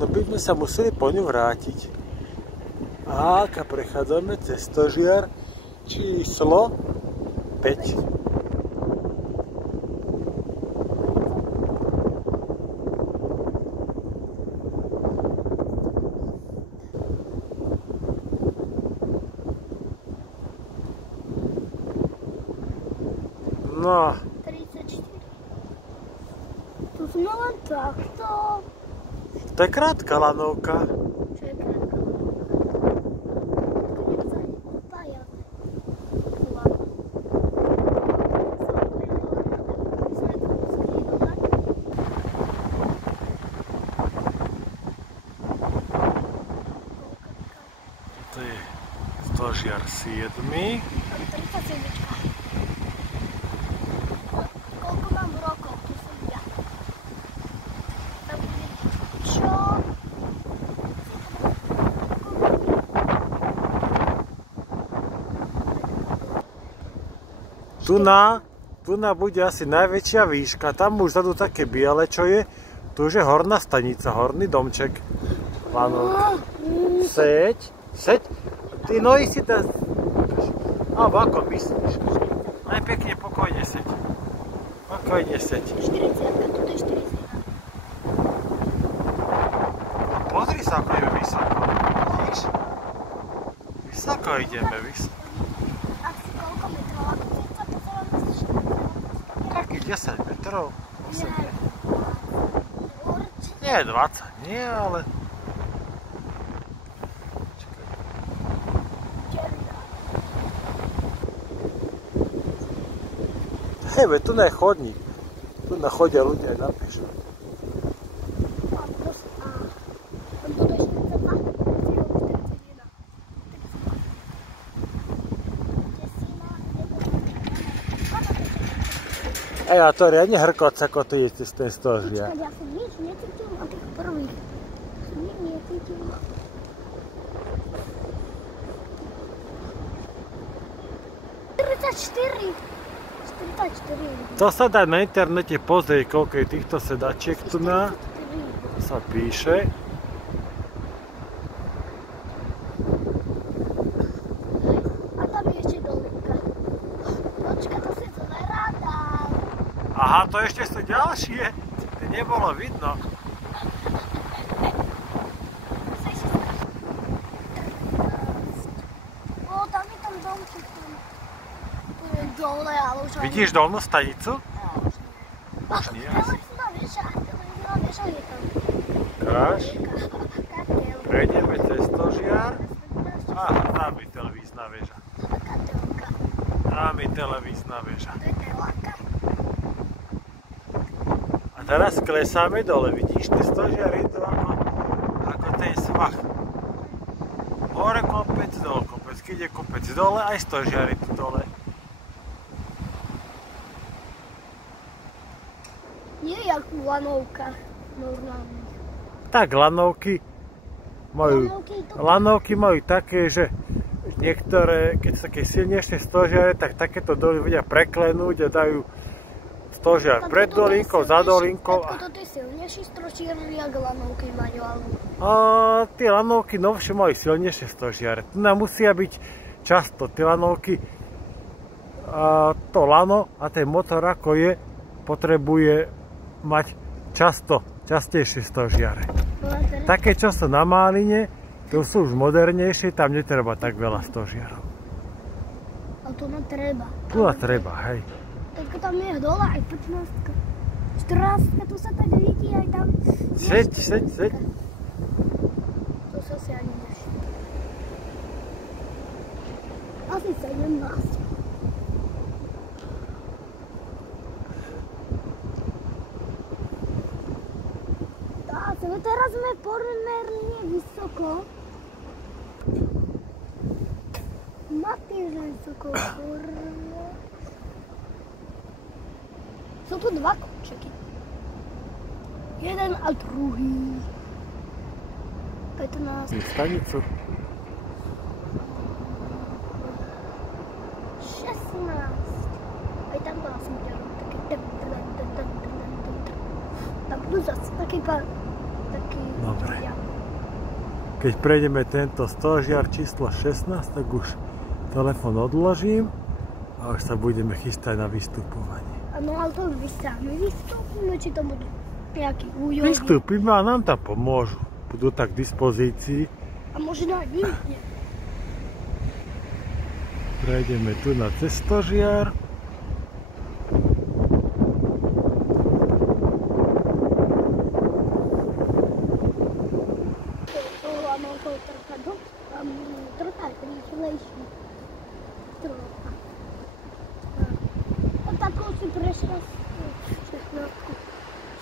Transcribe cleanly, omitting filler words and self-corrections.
No by sme sa museli po ňu vrátiť. A prechádzame cez stožiar číslo 5. No. 34. Tu sme len takto. To je krátka lanovka. Čo je krátka To je stožiar 7. 37. Koľko mám rokov? Tu som ja. Tam bude čo? Tu bude asi najväčšia výška. Tam už zadu také biele, čo je. Tu už je horná stanica, horný domček. Lanovka. Seď. Ty nohy si tam... Alebo ako myslíš? Najpekne pokojne seď. Pokojne seď. 40, tu je 40. Pozri sa, ako ideme vysoko. Vidíš? Vysoko ideme, vysoko. Asi koľko metrov? Takých 10 metrov. 8 metrov. Nie 20, nie, ale... Hej, tu je chodník. Tu chodia ľudia aj na pešo. Ej, a to riadne hrkoce, ako ty je cez ten stožiar. Počkaj, ja som nič necítil na tých prvých. Nič necítil. To sa dá na internete pozrieť, koľko je týchto sedačiek tu na. Sa píše. A tam je ešte dolinka. Počka, to si to nerádam. Aha, to ešte sú ďalšie. To nebolo vidno. O, tam je tam domček. Dole, ale už... Vidíš dolnú stanicu? Už nie. Televízna väža je tam. Ukáž. Prejdeme cez stožiar. Aha, tam je televízna väža. Tam je televízna väža. To je teláka. A teraz klesáme dole. Vidíš, ten stožiar je to ako ten svah. Hore kopec, dole kopec. Keď je kopec dole, aj stožiar je tu dole. Nie jak v lanovkách normálnych. Tak, lanovky majú také, že niektoré, keď sú také silnejšie stožiare, tak takéto doly vedia preklenúť a dajú stožiar pred dolinkou, za dolinkou. Toto je silnejší stožiar, jak lanovky majú, alebo... Tie lanovky novšie majú silnejšie stožiare. Tu nám musia byť často tie lanovky, to lano a ten motor ako je, potrebuje mať častejšie stožiare. Také, čo sú na Máline, to sú už modernejšie, tam netreba tak veľa stožiarov. A tu nám treba. Tu nám treba, hej. Tak tam je dole aj 15-ka. 14-ka, tu sa tak vidí aj tam. Seď. Tu sa si ani nevšimne. Asi 17. Teraz sme pomerne vysoko. Matýž vysoko. Sú tu dva kľúčeky. Jeden a druhý. 15. Stanicu. 16. Aj tam bola som ďalej. Také No zase, taký Dobre. ja. Keď prejdeme tento stožiar číslo 16, tak už telefon odložím a už sa budeme chystať na vystupovanie. No ale to vy sami vystúpime, či to budú nejaký újovi? Vystúpime a nám tam pomôžu. Budú tak k dispozícii. A možno aj nikde. Prejdeme tu na cez stožiar.